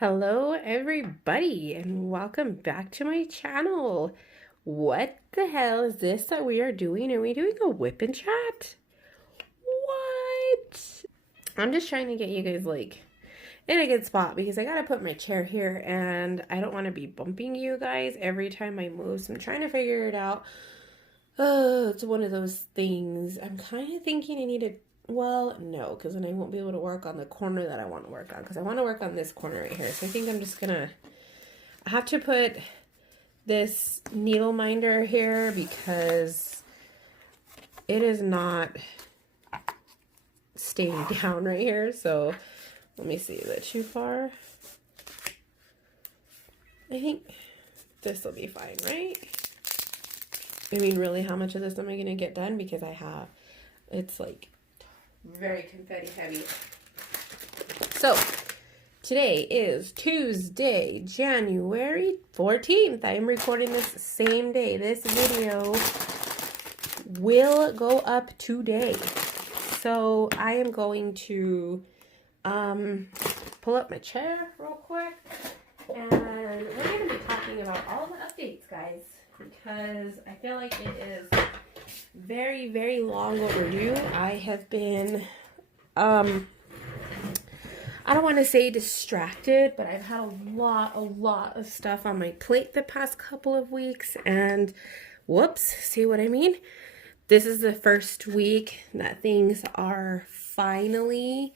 Hello everybody and welcome back to my channel. What the hell is this that we are doing? Are we doing a whip and chat? What? I'm just trying to get you guys like in a good spot because I gotta put my chair here and I don't want to be bumping you guys every time I move, so I'm trying to figure it out. Oh, it's one of those things. I'm kind of thinking I need to, well, no, because then I won't be able to work on the corner that I want to work on, because I want to work on this corner right here. So I think I'm just gonna, I have to put this needle minder here because it is not staying down right here. So let me see, is that too far? I think this will be fine, right? I mean, really, how much of this am I going to get done? Because it's like very confetti heavy. So, today is Tuesday, January 14th. I am recording this same day. This video will go up today. So, I am going to pull up my chair real quick. And we're going to be talking about all the updates, guys, because I feel like it is very, very long overdue. I have been, I don't want to say distracted, but I've had a lot of stuff on my plate the past couple of weeks, and whoops, see what I mean? This is the first week that things are finally,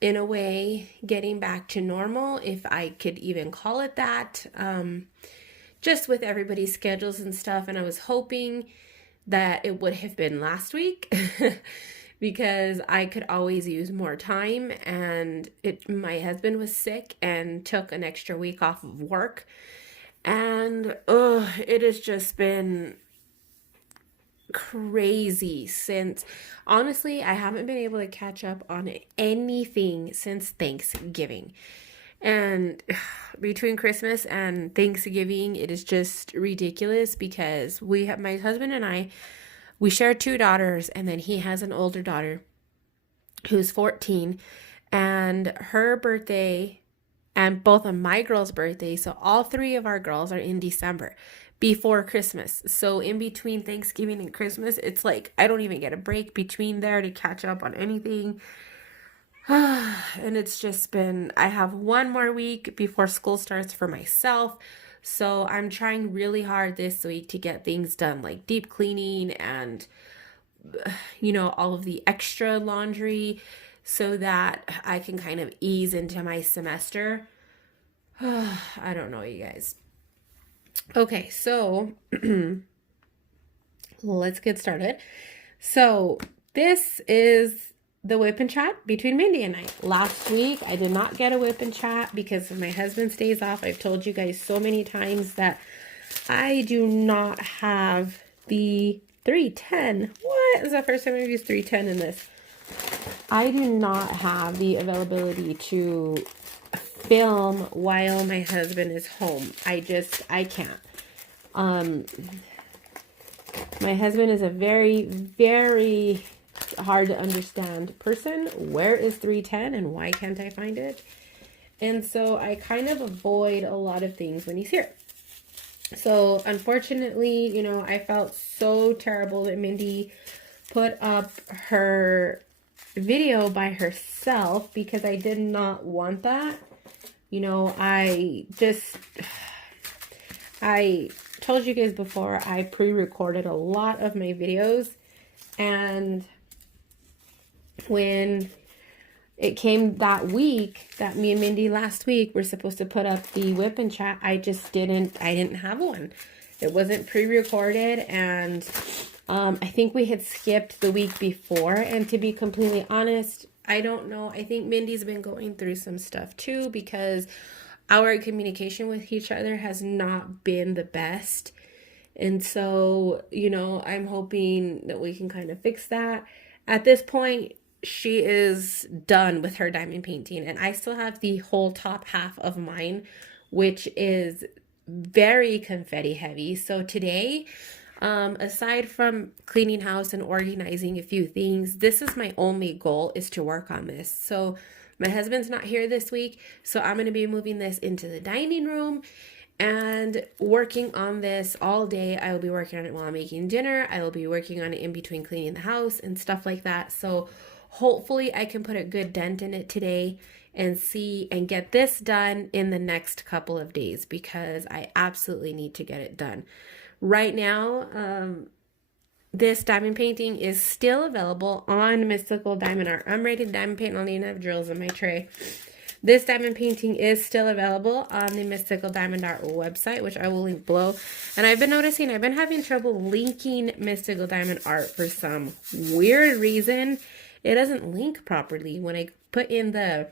in a way, getting back to normal, if I could even call it that, just with everybody's schedules and stuff. And I was hoping that it would have been last week because I could always use more time, and my husband was sick and took an extra week off of work, and it has just been crazy since, honestly, I haven't been able to catch up on anything since Thanksgiving. And between Christmas and Thanksgiving, it is just ridiculous because my husband and I, we share two daughters, and then he has an older daughter who's 14, and her birthday and both of my girls' birthdays, so all three of our girls are in December before Christmas. So in between Thanksgiving and Christmas, it's like I don't even get a break between there to catch up on anything. And it's just been, I have one more week before school starts for myself. So I'm trying really hard this week to get things done, like deep cleaning and, all of the extra laundry, so that I can kind of ease into my semester. I don't know, you guys. Okay, so let's get started. So this is the whip and chat between Mindy and I. Last week, I did not get a whip and chat because of my husband's days off. I've told you guys so many times that I do not have the 310. What? This is the first time I've used 310 in this. I do not have the availability to film while my husband is home. I can't. My husband is a very, very hard to understand person. Where is 310 and why can't I find it? And so I kind of avoid a lot of things when he's here. So unfortunately, I felt so terrible that Mindy put up her video by herself because I did not want that. I told you guys before, I pre-recorded a lot of my videos, and when it came that week that me and Mindy last week were supposed to put up the whip and chat, I didn't have one. It wasn't pre-recorded, and I think we had skipped the week before, and to be completely honest, I don't know. I think Mindy's been going through some stuff too, because our communication with each other has not been the best. And so, I'm hoping that we can kind of fix that. At this point, she is done with her diamond painting, and I still have the whole top half of mine, which is very confetti heavy. So today, aside from cleaning house and organizing a few things, this is my only goal, is to work on this. So My husband's not here this week, so I'm going to be moving this into the dining room and working on this all day. I will be working on it while I'm making dinner. I will be working on it in between cleaning the house and stuff like that. So hopefully I can put a good dent in it today and see and get this done in the next couple of days, because I absolutely need to get it done. Right now, this diamond painting is still available on Mystical Diamond Art. I'm ready to diamond paint. I don't even have drills in my tray. This diamond painting is still available on the Mystical Diamond Art website, which I will link below. And I've been noticing I've been having trouble linking Mystical Diamond Art for some weird reason. It doesn't link properly. When I put in the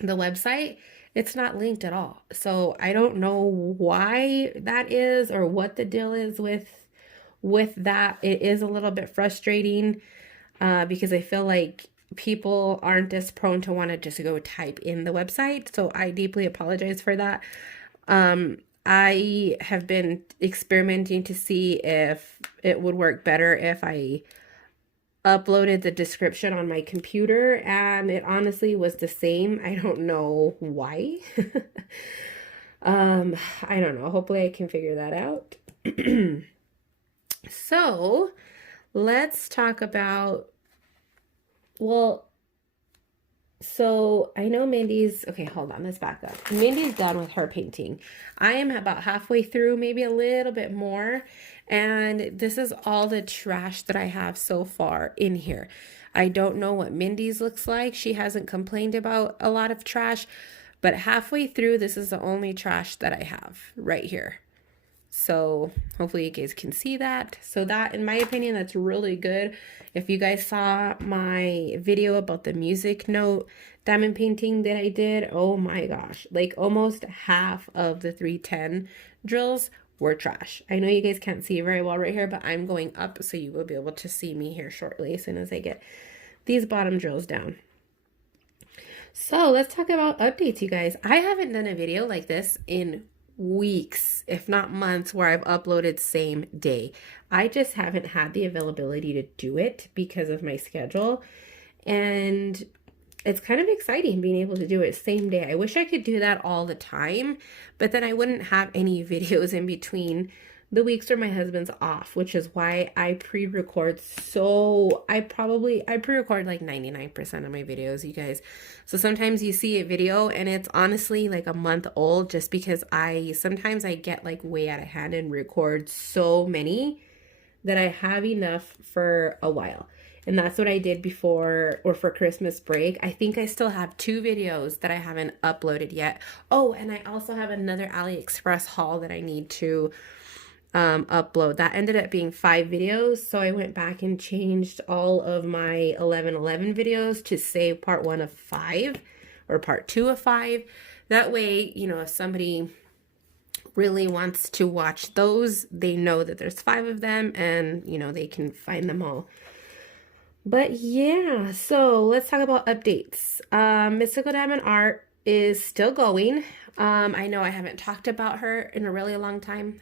website, it's not linked at all. So I don't know why that is or what the deal is with that. It is a little bit frustrating because I feel like people aren't as prone to want to just go type in the website. So I deeply apologize for that. I have been experimenting to see if it would work better if I uploaded the description on my computer, and it honestly was the same. I don't know why. I don't know. Hopefully I can figure that out. So let's talk about, well, so I know Mindy's, okay, hold on, let's back up. Mindy's done with her painting. I am about halfway through, maybe a little bit more. And this is all the trash that I have so far in here. I don't know what Mindy's looks like. She hasn't complained about a lot of trash, but halfway through, this is the only trash that I have right here. So hopefully you guys can see that. So that, in my opinion, that's really good. If you guys saw my video about the music note diamond painting that I did, oh my gosh, like almost half of the 310 drills were trash. I know you guys can't see very well right here, but I'm going up so you will be able to see me here shortly as soon as I get these bottom drills down. So let's talk about updates, you guys. I haven't done a video like this in weeks, if not months, where I've uploaded same day. I just haven't had the availability to do it because of my schedule, and it's kind of exciting being able to do it same day. I wish I could do that all the time, but then I wouldn't have any videos in between the weeks where my husband's off, which is why I pre-record. So I pre-record like 99% of my videos, you guys. So sometimes you see a video and it's honestly like a month old, just because sometimes I get like way out of hand and record so many that I have enough for a while. And that's what I did before, or for Christmas break. I think I still have 2 videos that I haven't uploaded yet. Oh, and I also have another AliExpress haul that I need to upload. That ended up being 5 videos. So I went back and changed all of my 11/11 videos to say part 1 of 5 or part 2 of 5. That way, you know, if somebody really wants to watch those, they know that there's 5 of them and, you know, they can find them all. But yeah, so let's talk about updates. Mystical Diamond Art is still going. I know I haven't talked about her in a really long time.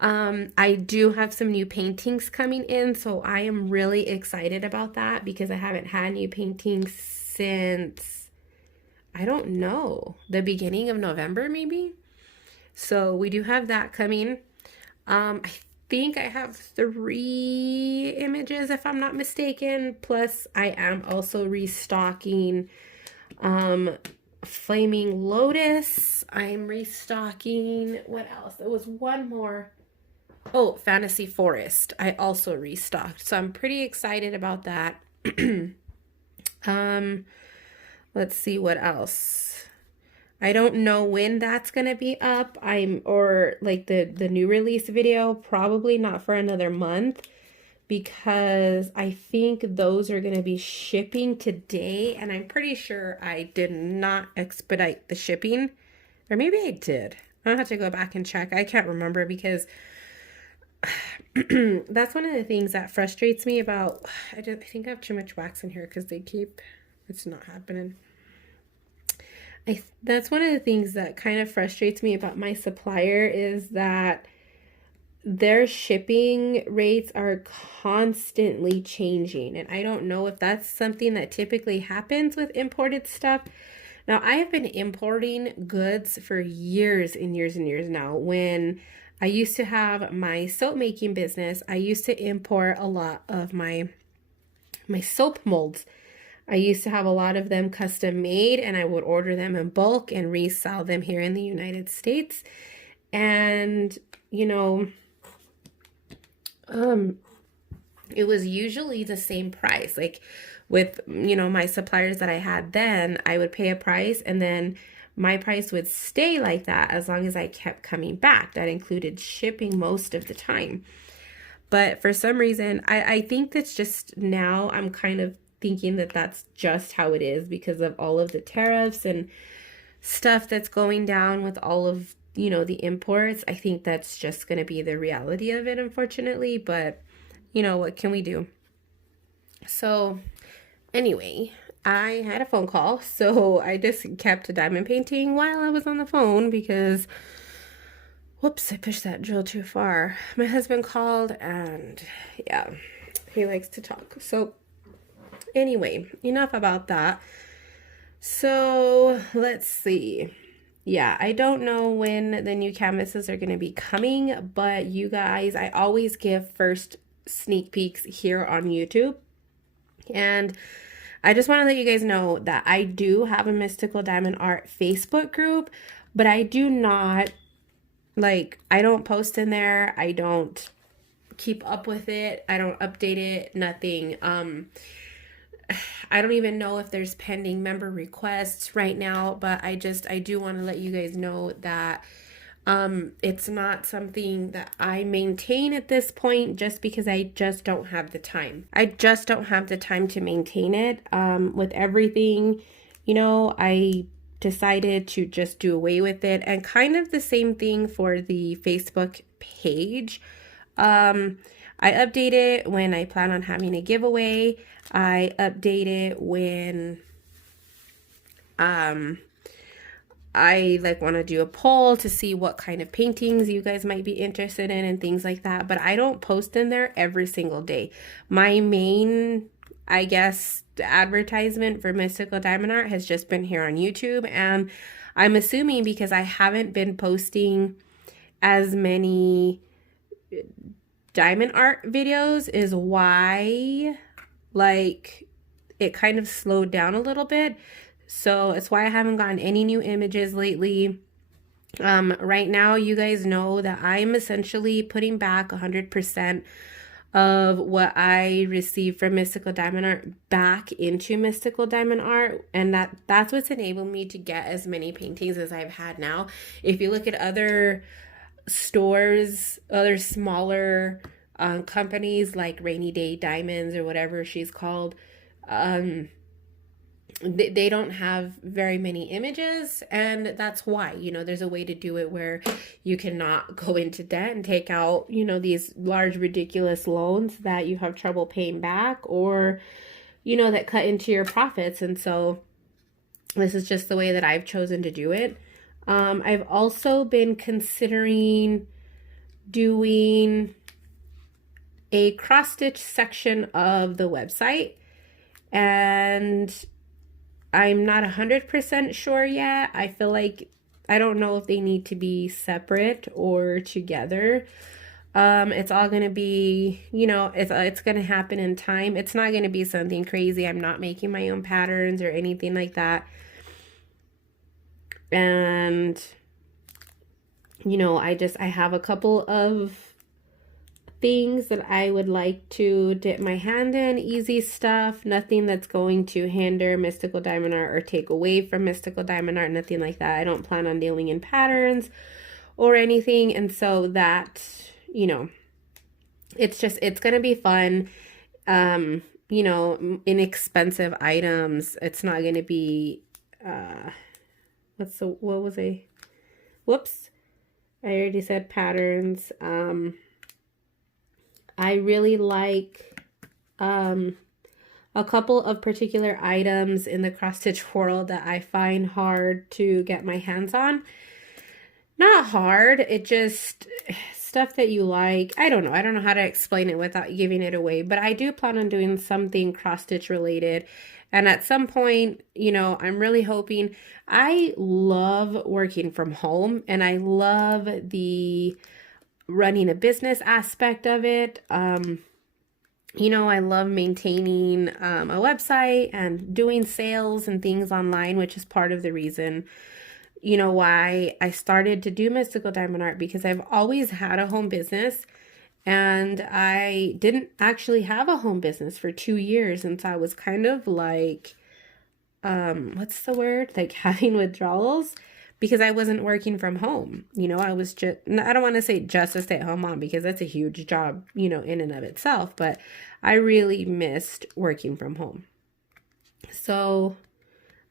I do have some new paintings coming in, so I am really excited about that because I haven't had new paintings since, I don't know, the beginning of November maybe. So we do have that coming. I think I have 3 images if I'm not mistaken, plus I am also restocking Flaming Lotus. I'm restocking, what else? There was one more. Oh, Fantasy Forest. I also restocked, so I'm pretty excited about that. Let's see what else. I don't know when that's gonna be up. Or like the new release video, probably not for another month, because I think those are gonna be shipping today, and I'm pretty sure I did not expedite the shipping, or maybe I did. I'll have to go back and check. I can't remember, because that's one of the things that frustrates me about, I think I have too much wax in here because it's not happening. That's one of the things that kind of frustrates me about my supplier, is that their shipping rates are constantly changing. And I don't know if that's something that typically happens with imported stuff. Now, I have been importing goods for years and years and years now. When I used to have my soap making business, I used to import a lot of my soap molds. I used to have a lot of them custom made, and I would order them in bulk and resell them here in the United States. And, you know, it was usually the same price. Like with, you know, my suppliers that I had then, I would pay a price and then my price would stay like that as long as I kept coming back. That included shipping most of the time. But for some reason, I think that's just now I'm kind of thinking that that's just how it is because of all of the tariffs and stuff that's going down with all of, you know, the imports. I think that's just going to be the reality of it, unfortunately. But, you know, what can we do? So anyway, I had a phone call. So I just kept diamond painting while I was on the phone because, whoops, I pushed that drill too far. My husband called and yeah, he likes to talk. So anyway, enough about that. So let's see. Yeah, I don't know when the new canvases are going to be coming, but you guys, I always give first sneak peeks here on YouTube. And I just want to let you guys know that I do have a Mystical Diamond Art Facebook group, but I do not, like, I don't post in there. I don't keep up with it. I don't update it, nothing. I don't even know if there's pending member requests right now, but I do want to let you guys know that it's not something that I maintain at this point just because I just don't have the time. I just don't have the time to maintain it. With everything, you know, I decided to just do away with it, and kind of the same thing for the Facebook page. I update it when I plan on having a giveaway. I update it when I like want to do a poll to see what kind of paintings you guys might be interested in and things like that. But I don't post in there every single day. My main, I guess, advertisement for Mystical Diamond Art has just been here on YouTube. And I'm assuming because I haven't been posting as many diamond art videos is why, like, it kind of slowed down a little bit. So it's why I haven't gotten any new images lately. Right now, you guys know that I'm essentially putting back 100% of what I received from Mystical Diamond Art back into Mystical Diamond Art, and that's what's enabled me to get as many paintings as I've had now. If you look at other stores, other smaller companies like Rainy Day Diamonds or whatever she's called, they don't have very many images, and that's why, you know, there's a way to do it where you cannot go into debt and take out, you know, these large ridiculous loans that you have trouble paying back, or, you know, that cut into your profits. And so this is just the way that I've chosen to do it. I've also been considering doing a cross-stitch section of the website, and I'm not 100% sure yet. I feel like, I don't know if they need to be separate or together. It's all going to be, you know, it's going to happen in time. It's not going to be something crazy. I'm not making my own patterns or anything like that. And, you know, I have a couple of things that I would like to dip my hand in, easy stuff, nothing that's going to hinder Mystical Diamond Art or take away from Mystical Diamond Art, nothing like that. I don't plan on dealing in patterns or anything. And so that, you know, it's going to be fun. You know, inexpensive items. It's not going to be, whoops. I already said patterns. I really like a couple of particular items in the cross-stitch world that I find hard to get my hands on. Not hard, it's stuff that you like. I don't know. I don't know how to explain it without giving it away, but I do plan on doing something cross stitch related. And at some point, you know, I'm really hoping. I love working from home and I love the running a business aspect of it. You know, I love maintaining a website and doing sales and things online, which is part of the reason, you know, why I started to do mystical diamond art, because I've always had a home business and I didn't actually have a home business for 2 years. And so I was kind of like, what's the word? Like having withdrawals because I wasn't working from home. You know, I was just, I don't want to say just a stay-at-home mom because that's a huge job, you know, in and of itself, but I really missed working from home. So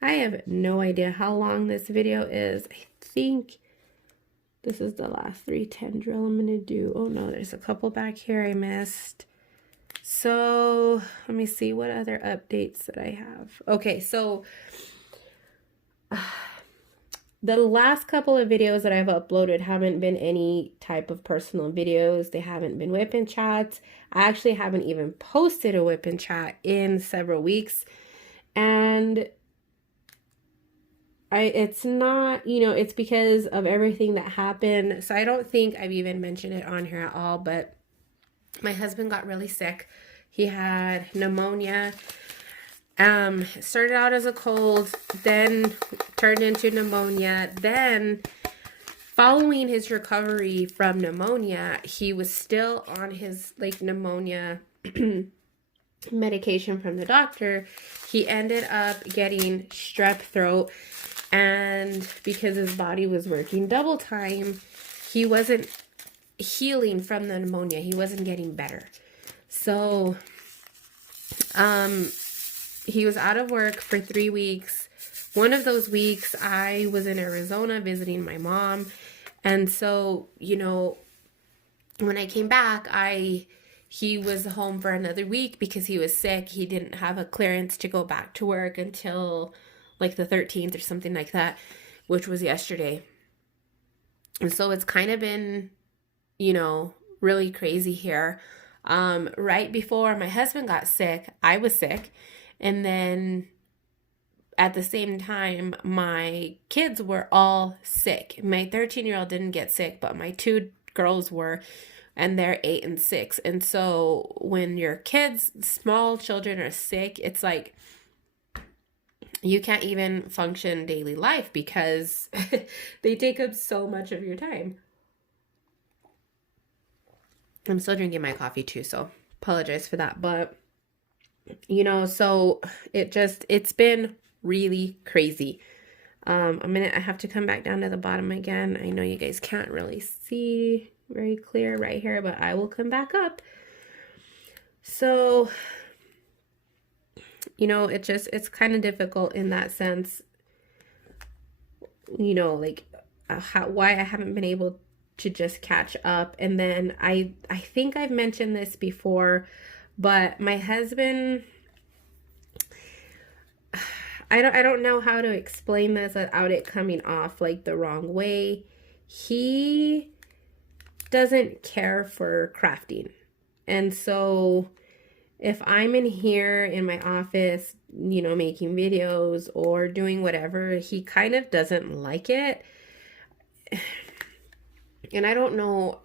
I have no idea how long this video is. I think this is the last 3 tendril I'm going to do. Oh no, there's a couple back here I missed. So let me see what other updates that I have. Okay, so the last couple of videos that I've uploaded haven't been any type of personal videos. They haven't been WIP and chats. I actually haven't even posted a WIP and chat in several weeks. And it's not, you know, it's because of everything that happened. So I don't think I've even mentioned it on here at all, but my husband got really sick. He had pneumonia. Started out as a cold, then turned into pneumonia. Then following his recovery from pneumonia, he was still on his like pneumonia medication from the doctor. He ended up getting strep throat, and because his body was working double time, he wasn't healing from the pneumonia. He wasn't getting better. So, he was out of work for 3 weeks. One of those weeks, I was in Arizona visiting my mom. And so, you know, when I came back, he was home for another week because he was sick. He didn't have a clearance to go back to work until like the 13th or something like that, which was yesterday. And so it's kind of been, you know, really crazy here. Right before my husband got sick, I was sick. And then at the same time, my kids were all sick. My 13-year-old didn't get sick, but my 2 girls were, and they're 8 and 6. And so when your kids, small children, are sick, it's like you can't even function daily life because they take up so much of your time. I'm still drinking my coffee too, so apologize for that. But, you know, so it's been really crazy. I have to come back down to the bottom again. I know you guys can't really see very clear right here, but I will come back up. So, you know, it's kind of difficult in that sense, you know, like why I haven't been able to just catch up. And then I think I've mentioned this before, but my husband, I don't know how to explain this without it coming off like the wrong way. He doesn't care for crafting. And so if I'm in here in my office, you know, making videos or doing whatever, he kind of doesn't like it. And I don't know,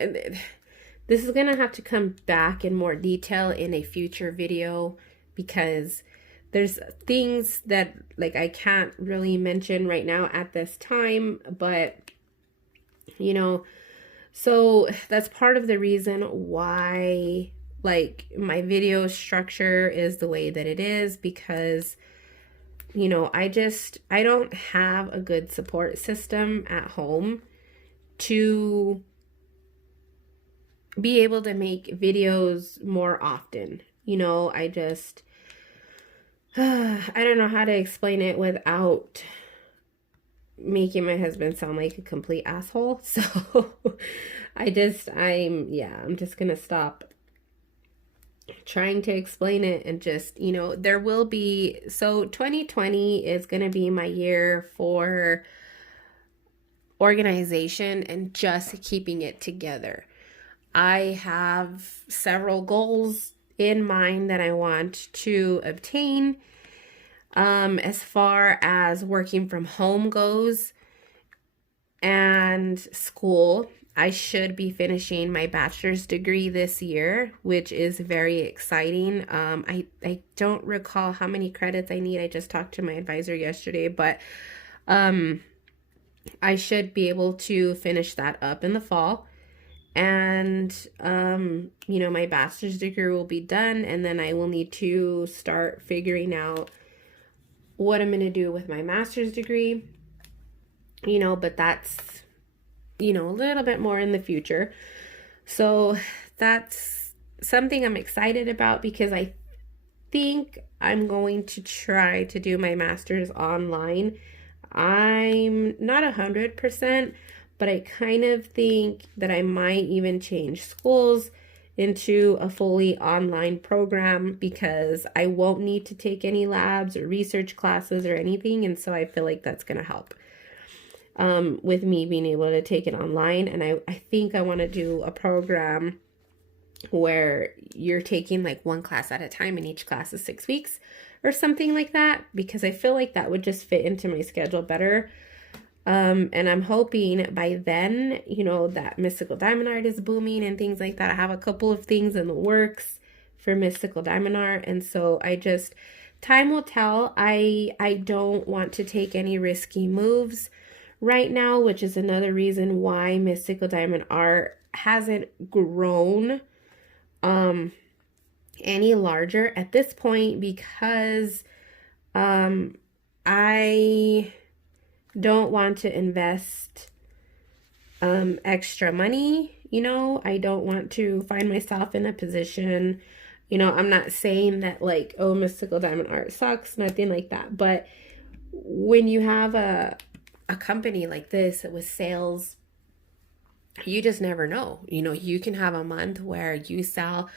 this is going to have to come back in more detail in a future video because there's things that like I can't really mention right now at this time, but you know, so that's part of the reason why like my video structure is the way that it is, because you know, I don't have a good support system at home to be able to make videos more often. You know, I don't know how to explain it without making my husband sound like a complete asshole. So I'm just gonna stop trying to explain it and just, you know, there will be, so 2020 is gonna be my year for organization and just keeping it together. I have several goals in mind that I want to obtain. As far as working from home goes and school, I should be finishing my bachelor's degree this year, which is very exciting. I don't recall how many credits I need. I just talked to my advisor yesterday, but I should be able to finish that up in the fall. And, my bachelor's degree will be done, and then I will need to start figuring out what I'm going to do with my master's degree, but that's, a little bit more in the future. So that's something I'm excited about because I think I'm going to try to do my master's online. I'm not 100%, but I kind of think that I might even change schools into a fully online program because I won't need to take any labs or research classes or anything. And so I feel like that's going to help with me being able to take it online. And I think I want to do a program where you're taking like one class at a time and each class is 6 weeks or something like that, because I feel like that would just fit into my schedule better. And I'm hoping by then, that Mystical Diamond Art is booming and things like that. I have a couple of things in the works for Mystical Diamond Art. And so time will tell. I don't want to take any risky moves right now, which is another reason why Mystical Diamond Art hasn't grown any larger at this point, because I don't want to invest extra money. I don't want to find myself in a position, I'm not saying that like, oh, Mystical Diamond Art sucks, nothing like that, but when you have a company like this with sales, you just never know. You can have a month where you sell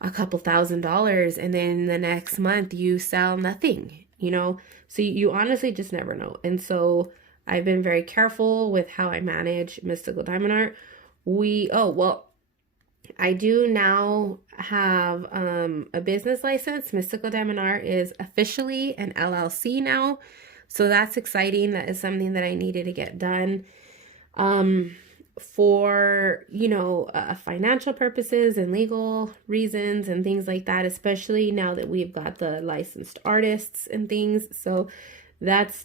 a couple $1,000 and then the next month you sell nothing, so you honestly just never know. And so I've been very careful with how I manage Mystical Diamond Art. I do now have a business license. Mystical Diamond Art is officially an LLC now. So that's exciting. That is something that I needed to get done for, financial purposes and legal reasons and things like that, especially now that we've got the licensed artists and things. So that's,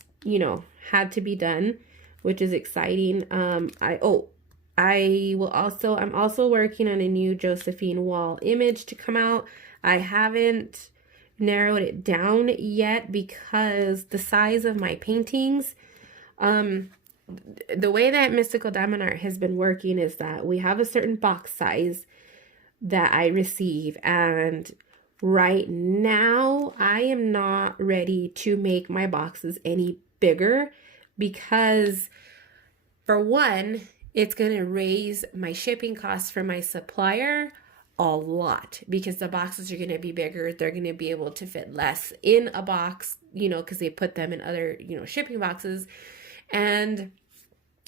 had to be done, which is exciting. I'm also working on a new Josephine Wall image to come out. I haven't narrowed it down yet because the size of my paintings, the way that Mystical Diamond Art has been working is that we have a certain box size that I receive, and right now I am not ready to make my boxes any bigger because, for one, it's going to raise my shipping costs for my supplier a lot because the boxes are going to be bigger. They're going to be able to fit less in a box, because they put them in other, shipping boxes, and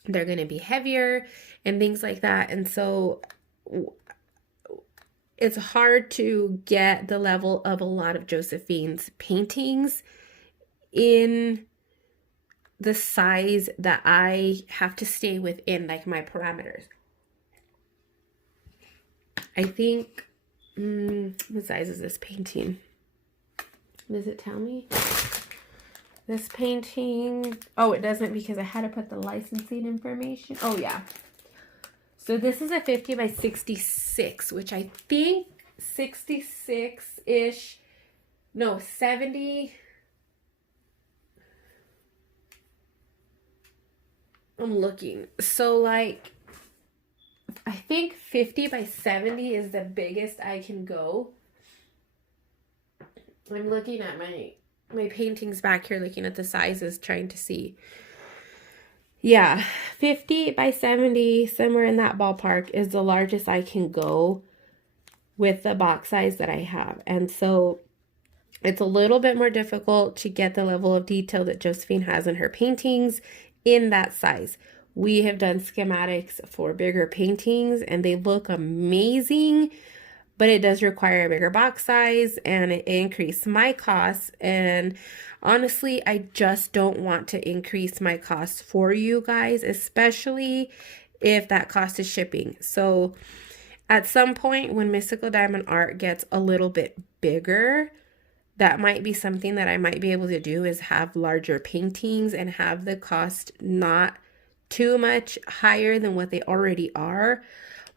they're going to be heavier and things like that. And so it's hard to get the level of a lot of Josephine's paintings in the size that I have to stay within, like my parameters. I think, what size is this painting? Does it tell me? This painting, oh, it doesn't because I had to put the licensing information. Oh, yeah. So this is a 50 by 66, which I think 66-ish, no, 70. I'm looking. So like, I think 50 by 70 is the biggest I can go. I'm looking at my paintings back here, looking at the sizes, trying to see. Yeah, 50 by 70, somewhere in that ballpark is the largest I can go with the box size that I have. And so it's a little bit more difficult to get the level of detail that Josephine has in her paintings in that size, We have done schematics for bigger paintings and they look amazing, but it does require a bigger box size and it increased my costs. And honestly, I just don't want to increase my costs for you guys, especially if that cost is shipping. So at some point when Mystical Diamond Art gets a little bit bigger, that might be something that I might be able to do, is have larger paintings and have the cost not too much higher than what they already are.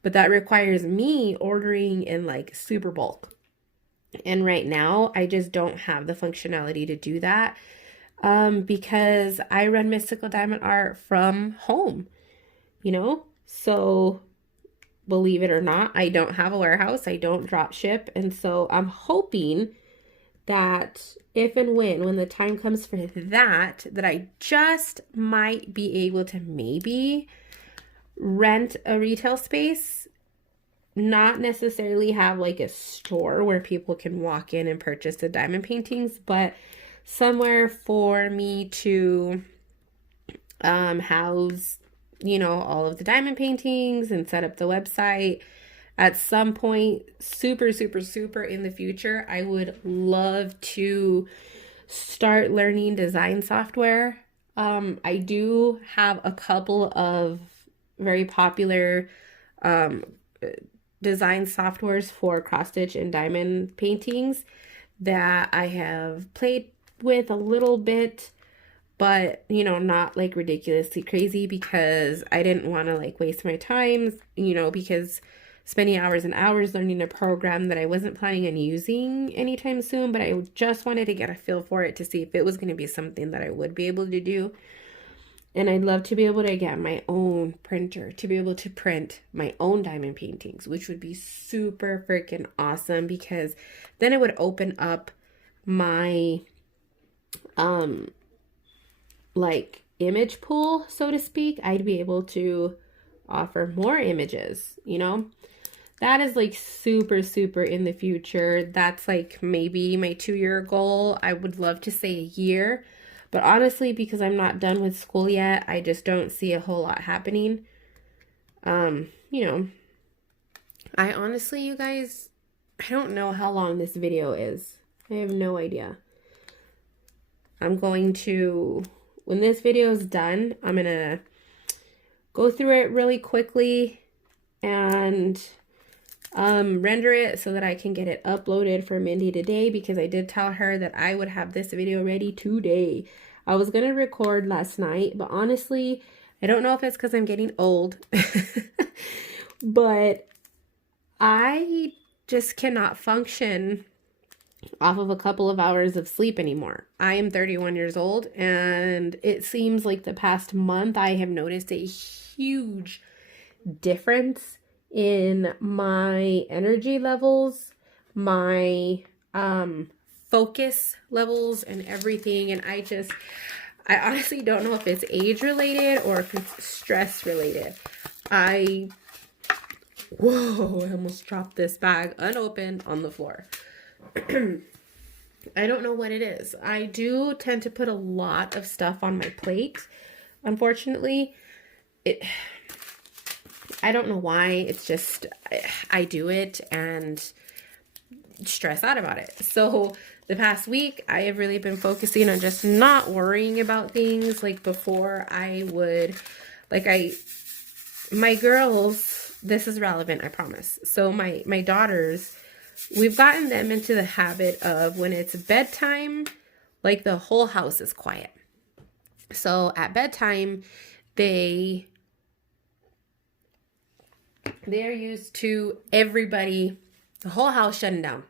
But that requires me ordering in like super bulk. And right now, I just don't have the functionality to do that because I run Mystical Diamond Art from home, you know? So believe it or not, I don't have a warehouse. I don't drop ship. And so I'm hoping that if and when the time comes for that I just might be able to maybe rent a retail space, not necessarily have like a store where people can walk in and purchase the diamond paintings, but somewhere for me to house, you know, all of the diamond paintings and set up the website. At some point, super in the future, I would love to start learning design software. I do have a couple of very popular design softwares for cross stitch and diamond paintings that I have played with a little bit, but you know, not like ridiculously crazy because I didn't want to like waste my time, you know, because spending hours and hours learning a program that I wasn't planning on using anytime soon, but I just wanted to get a feel for it to see if it was going to be something that I would be able to do. And I'd love to be able to get my own printer to be able to print my own diamond paintings, which would be super freaking awesome because then it would open up my like image pool, so to speak. I'd be able to offer more images, you know. That is like super in the future. That's like maybe my 2-year goal. I would love to say a year, but honestly, because I'm not done with school yet, I just don't see a whole lot happening. You know, I honestly, you guys, I don't know how long this video is. I have no idea. I'm going to, when this video is done, I'm going to go through it really quickly and render it so that I can get it uploaded for Mindy today, because I did tell her that I would have this video ready today. I was going to record last night, but honestly, I don't know if it's because I'm getting old, but I just cannot function off of a couple of hours of sleep anymore. I am 31 years old, and it seems like the past month I have noticed a huge difference in my energy levels, my focus levels, and everything. And I honestly don't know if it's age related or if it's stress related. Whoa, I almost dropped this bag unopened on the floor. I don't know what it is. I do tend to put a lot of stuff on my plate. Unfortunately, I don't know why. It's just, I do it and stress out about it. So the past week, I have really been focusing on just not worrying about things. Like before, I would, my girls, this is relevant, I promise. So my daughters, we've gotten them into the habit of when it's bedtime, like the whole house is quiet. So at bedtime, they're used to everybody, the whole house shutting down.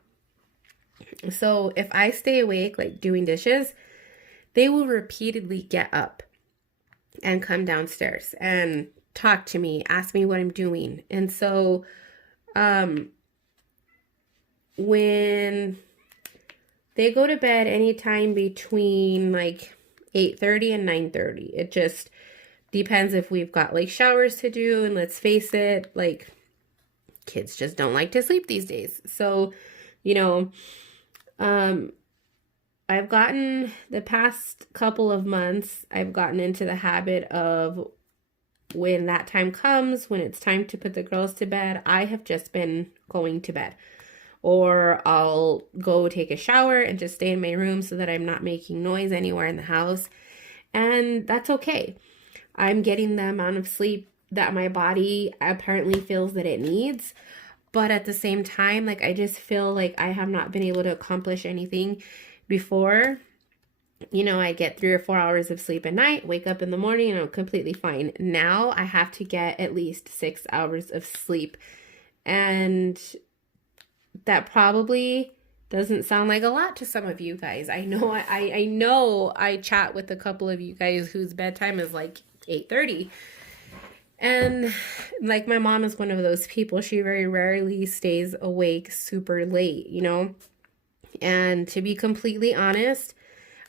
So if I stay awake, like doing dishes, they will repeatedly get up and come downstairs and talk to me, ask me what I'm doing. And so, when they go to bed anytime between like 8:30 and 9:30, it just depends if we've got like showers to do. And let's face it, like kids just don't like to sleep these days. So, you know, I've gotten the past couple of months, I've gotten into the habit of when that time comes, when it's time to put the girls to bed, I have just been going to bed. Or I'll go take a shower and just stay in my room so that I'm not making noise anywhere in the house. And that's okay. I'm getting the amount of sleep that my body apparently feels that it needs. But at the same time, like, I just feel like I have not been able to accomplish anything before. You know, I get 3 or 4 hours of sleep at night, wake up in the morning, and I'm completely fine. Now I have to get at least 6 hours of sleep. And that probably doesn't sound like a lot to some of you guys. I know I chat with a couple of you guys whose bedtime is like 8:30. And like, my mom is one of those people. She very rarely stays awake super late, you know? And to be completely honest,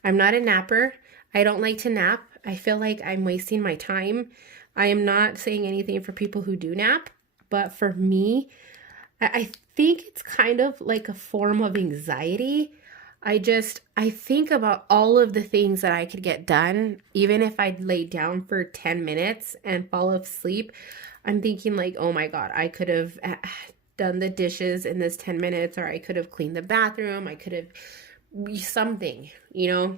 I'm not a napper. I don't like to nap. I feel like I'm wasting my time. I am not saying anything for people who do nap, but for me, I think it's kind of like a form of anxiety. I think about all of the things that I could get done, even if I'd lay down for 10 minutes and fall asleep. I'm thinking like, oh my God, I could have done the dishes in this 10 minutes, or I could have cleaned the bathroom. I could have something, you know?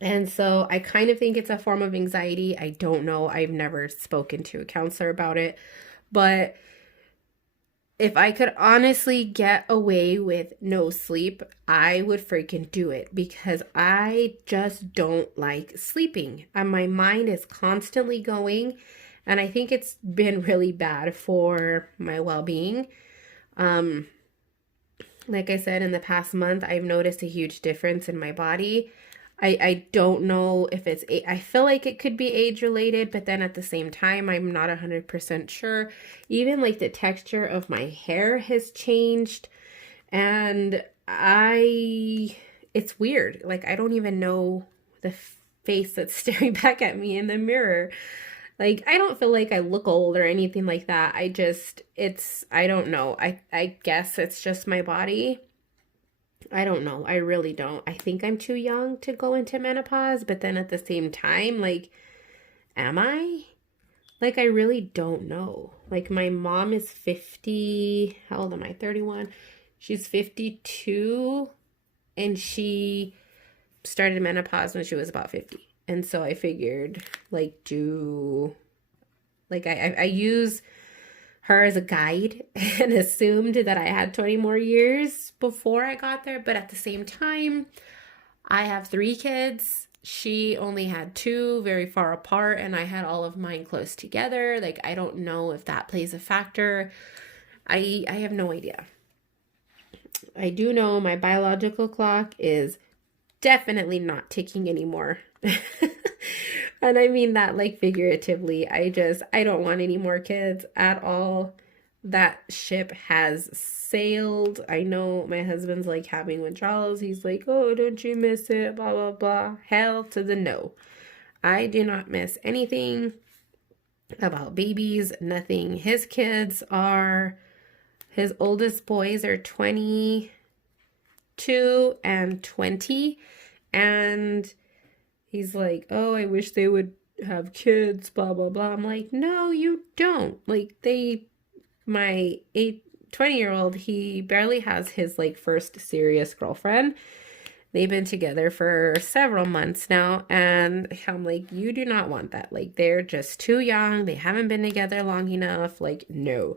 And so I kind of think it's a form of anxiety. I don't know. I've never spoken to a counselor about it, but if I could honestly get away with no sleep, I would freaking do it, because I just don't like sleeping and my mind is constantly going, and I think it's been really bad for my well-being. Like I said, in the past month, I've noticed a huge difference in my body. I don't know if it's, I feel like it could be age related, but then at the same time, I'm not 100% sure. Even like the texture of my hair has changed, and it's weird. Like, I don't even know the face that's staring back at me in the mirror. Like, I don't feel like I look old or anything like that. I don't know. I guess it's just my body. I don't know. I really don't. I think I'm too young to go into menopause, but then at the same time, like, am I? Like, I really don't know. Like, my mom is 50. How old am I? 31. She's 52, and she started menopause when she was about 50. And so I figured, like, I use her as a guide and assumed that I had 20 more years before I got there. But at the same time, I have 3 kids. She only had 2 very far apart, and I had all of mine close together. Like, I don't know if that plays a factor. I have no idea. I do know my biological clock is definitely not ticking anymore. And I mean that like figuratively. I don't want any more kids at all. That ship has sailed. I know my husband's like having withdrawals. He's like, oh, don't you miss it? Blah, blah, blah. Hell to the no. I do not miss anything about babies. Nothing. His oldest boys are 22 and 20. And he's like, oh, I wish they would have kids, blah, blah, blah. I'm like, no, you don't. Like, my 20-year-old, he barely has his, like, first serious girlfriend. They've been together for several months now, and I'm like, you do not want that. Like, they're just too young. They haven't been together long enough. Like, no.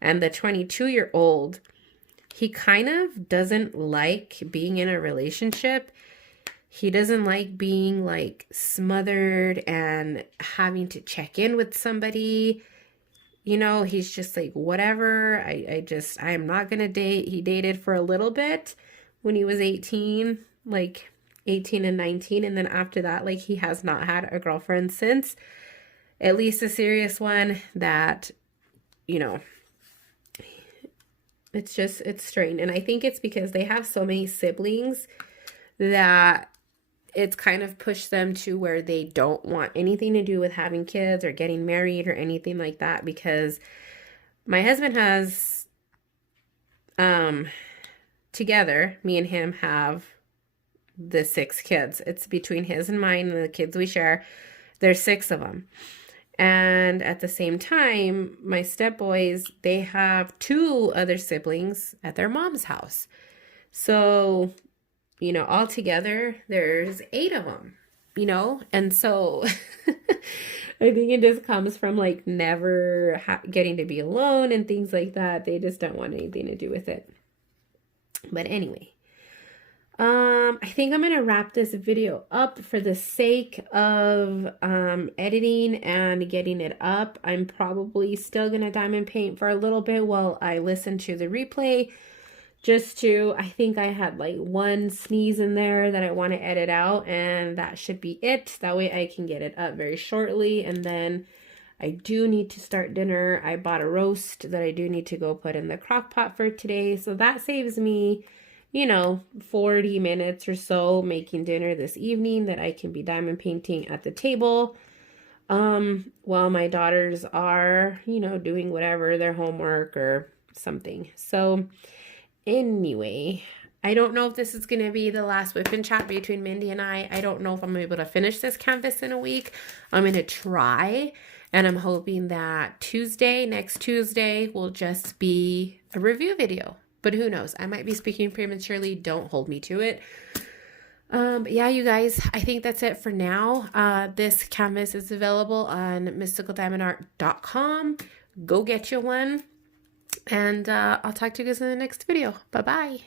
And the 22-year-old, he kind of doesn't like being in a relationship. He doesn't like being like smothered and having to check in with somebody. You know, he's just like, whatever. I am not going to date. He dated for a little bit when he was 18, like 18 and 19. And then after that, like, he has not had a girlfriend since, at least a serious one that, you know, it's strange. And I think it's because they have so many siblings that it's kind of pushed them to where they don't want anything to do with having kids or getting married or anything like that. Because my husband has, together, me and him have the 6 kids. It's between his and mine and the kids we share. There's 6 of them. And at the same time, my stepboys, they have 2 other siblings at their mom's house. So, you know, altogether, there's 8 of them, you know? And so I think it just comes from like never getting to be alone and things like that. They just don't want anything to do with it. But anyway, I think I'm going to wrap this video up for the sake of editing and getting it up. I'm probably still going to diamond paint for a little bit while I listen to the replay. I think I had like 1 sneeze in there that I want to edit out, and that should be it. That way I can get it up very shortly. And then I do need to start dinner. I bought a roast that I do need to go put in the crock pot for today. So that saves me, you know, 40 minutes or so making dinner this evening that I can be diamond painting at the table. While my daughters are, you know, doing whatever, their homework or something. So anyway, I don't know if this is going to be the last whip and chat between Mindy and I. I don't know if I'm able to finish this canvas in a week. I'm going to try, and I'm hoping that next Tuesday, will just be a review video. But who knows? I might be speaking prematurely. Don't hold me to it. But yeah, you guys, I think that's it for now. This canvas is available on mysticaldiamondart.com. Go get you one. And I'll talk to you guys in the next video. Bye-bye.